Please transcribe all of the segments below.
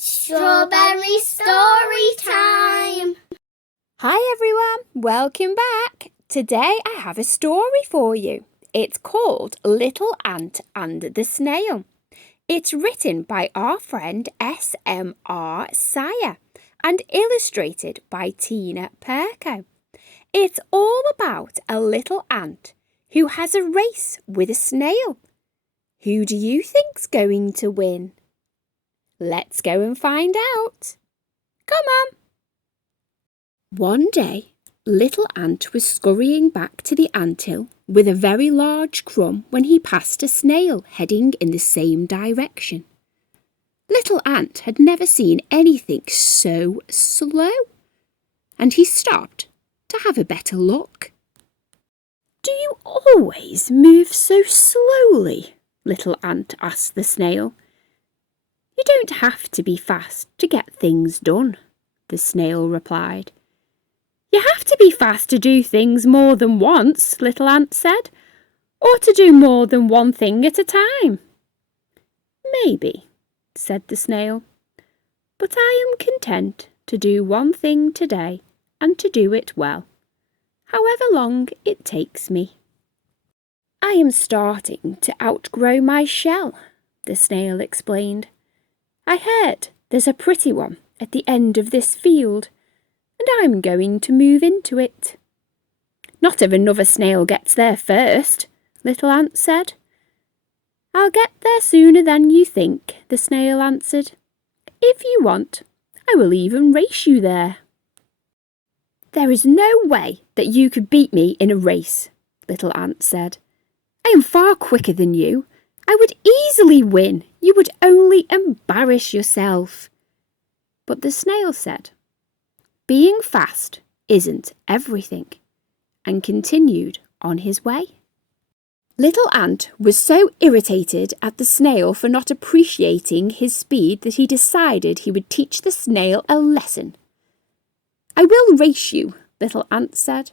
Strawberry story time! Hi everyone, welcome back. Today I have a story for you. It's called Little Ant and the Snail. It's written by our friend S.M.R.Saia and illustrated by Perko. It's all about a little ant who has a race with a snail. Who do you think's going to win? Let's go and find out. Come on. One day, Little Ant was scurrying back to the anthill with a very large crumb when he passed a snail heading in the same direction. Little Ant had never seen anything so slow, and he stopped to have a better look. "Do you always move so slowly?" Little Ant asked the snail. "You don't have to be fast to get things done," the snail replied. "You have to be fast to do things more than once," Little Ant said, "or to do more than one thing at a time." "Maybe," said the snail, "but I am content to do one thing today and to do it well, however long it takes me." "I am starting to outgrow my shell," the snail explained. "I heard there's a pretty one at the end of this field, and I'm going to move into it." "Not if another snail gets there first," Little Ant said. "I'll get there sooner than you think," the snail answered. "If you want, I will even race you there." "There is no way that you could beat me in a race," Little Ant said. "I am far quicker than you. I would easily win. You would only embarrass yourself." But the snail said, "Being fast isn't everything," and continued on his way. Little Ant was so irritated at the snail for not appreciating his speed that he decided he would teach the snail a lesson. "I will race you," Little Ant said.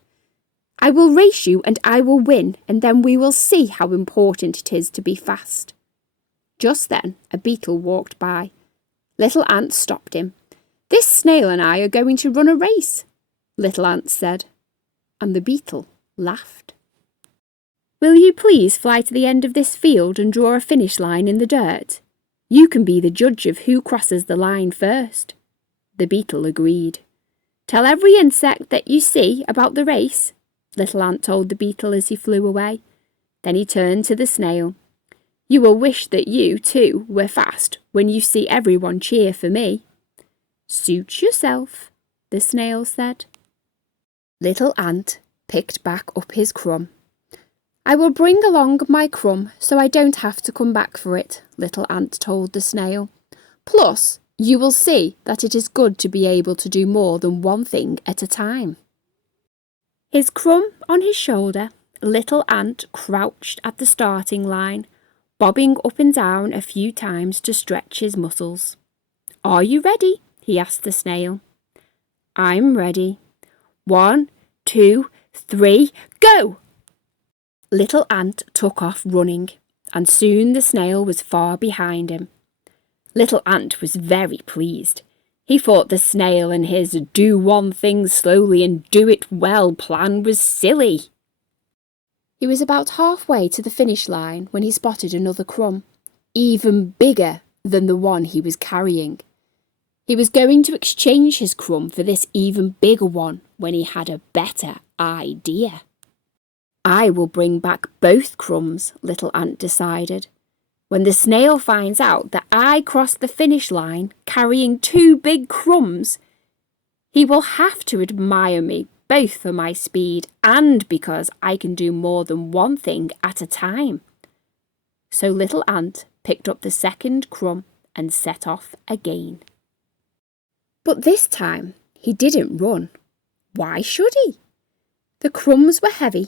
"I will race you and I will win, and then we will see how important it is to be fast." Just then a beetle walked by. Little Ant stopped him. "This snail and I are going to run a race," Little Ant said, and the beetle laughed. "Will you please fly to the end of this field and draw a finish line in the dirt? You can be the judge of who crosses the line first." The beetle agreed. "Tell every insect that you see about the race," Little Ant told the beetle as he flew away. Then he turned to the snail. "You will wish that you, too, were fast when you see everyone cheer for me." "Suit yourself," the snail said. Little Ant picked back up his crumb. "I will bring along my crumb so I don't have to come back for it," Little Ant told the snail. "Plus, you will see that it is good to be able to do more than one thing at a time." His crumb on his shoulder, Little Ant crouched at the starting line, bobbing up and down a few times to stretch his muscles. "Are you ready?" he asked the snail. "I'm ready. 1, 2, 3, go!" Little Ant took off running, and soon the snail was far behind him. Little Ant was very pleased. He thought the snail and his do one thing slowly and do it well plan was silly. He was about halfway to the finish line when he spotted another crumb, even bigger than the one he was carrying. He was going to exchange his crumb for this even bigger one when he had a better idea. "I will bring back both crumbs," Little Ant decided. "When the snail finds out that I crossed the finish line carrying 2 big crumbs, he will have to admire me both for my speed and because I can do more than one thing at a time." So Little Ant picked up the second crumb and set off again. But this time he didn't run. Why should he? The crumbs were heavy,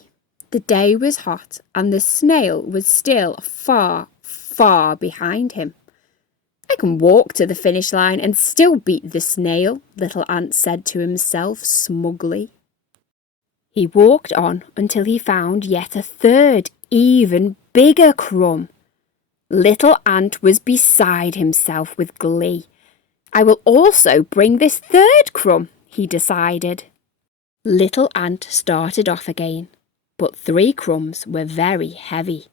the day was hot, and the snail was still far, far behind him. "I can walk to the finish line and still beat the snail," Little Ant said to himself smugly. He walked on until he found yet a third, even bigger crumb. Little Ant was beside himself with glee. I will also bring this third crumb, he decided. Little Ant started off again, but 3 crumbs were very heavy,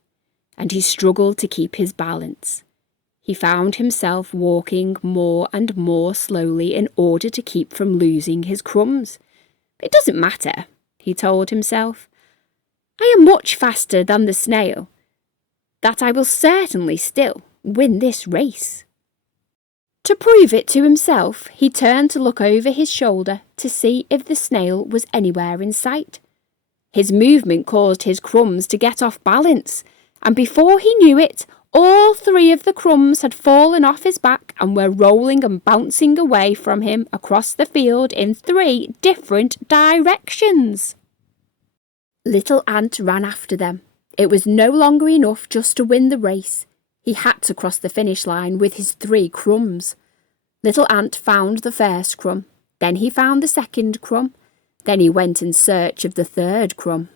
and he struggled to keep his balance. He found himself walking more and more slowly in order to keep from losing his crumbs. It doesn't matter, he told himself. I am much faster than the snail, that I will certainly still win this race. To prove it to himself, he turned to look over his shoulder to see if the snail was anywhere in sight. His movement caused his crumbs to get off balance, and before he knew it, all 3 of the crumbs had fallen off his back and were rolling and bouncing away from him across the field in 3 different directions. Little Ant ran after them. It was no longer enough just to win the race. He had to cross the finish line with his 3 crumbs. Little Ant found the first crumb, then he found the second crumb, then he went in search of the third crumb.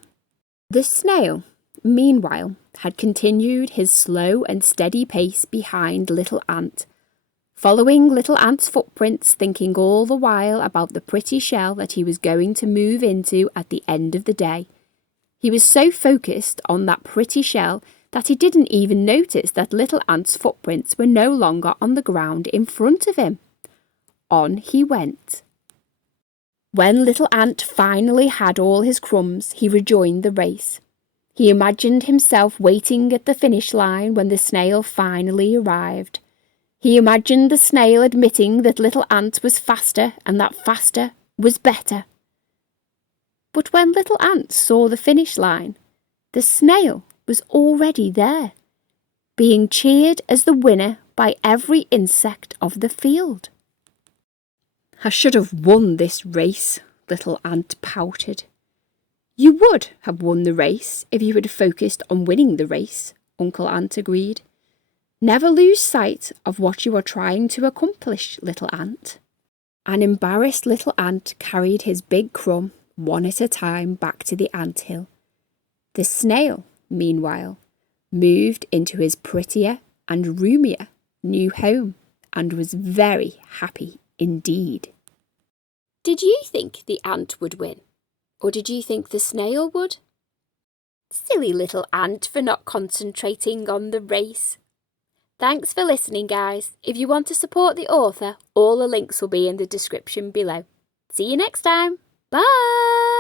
The snail, meanwhile, had continued his slow and steady pace behind Little Ant, following Little Ant's footprints, thinking all the while about the pretty shell that he was going to move into at the end of the day. He was so focused on that pretty shell that he didn't even notice that Little Ant's footprints were no longer on the ground in front of him. On he went. When Little Ant finally had all his crumbs, he rejoined the race. He imagined himself waiting at the finish line when the snail finally arrived. He imagined the snail admitting that Little Ant was faster and that faster was better. But when Little Ant saw the finish line, the snail was already there, being cheered as the winner by every insect of the field. I should have won this race, Little Ant pouted. You would have won the race if you had focused on winning the race, Uncle Ant agreed. Never lose sight of what you are trying to accomplish, Little Ant. An embarrassed Little Ant carried his big crumb one at a time back to the anthill. The snail, meanwhile, moved into his prettier and roomier new home and was very happy indeed. Did you think the ant would win? Or did you think the snail would? Silly little ant for not concentrating on the race. Thanks for listening, guys. If you want to support the author, all the links will be in the description below. See you next time. Bye!